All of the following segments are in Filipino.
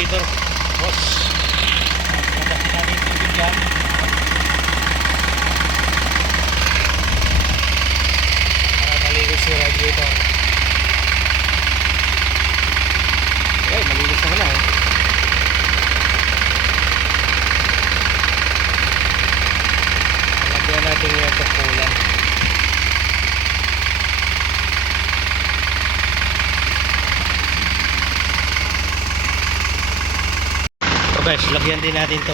radiator. Boss, labas natin yung tubig dyan. Para malinis yung radiator. Okay, malinis naman na eh. Lagyan natin yung tukulan. So guys, lagyan din natin to.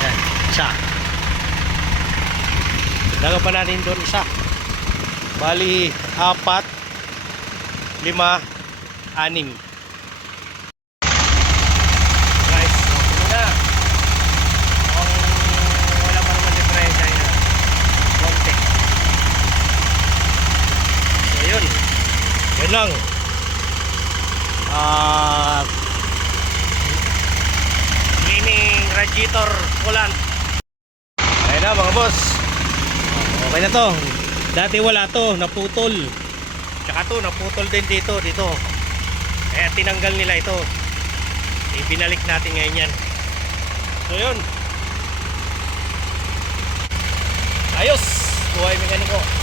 Ayan, isa. Lagyan pa natin doon isa. Bali, 4, 5, 6. Guys, okay muna. Wala pa naman diferensya yun. Konti. So yun. Yun lang. Cleaning radiator coolant. Ayun na mga boss. Okay na to. Dati wala to, naputol. Tsaka to, naputol din dito. Kaya tinanggal nila ito. Ibinalik natin ngayon yan. So yun. Ayos. Buhay mekaniko.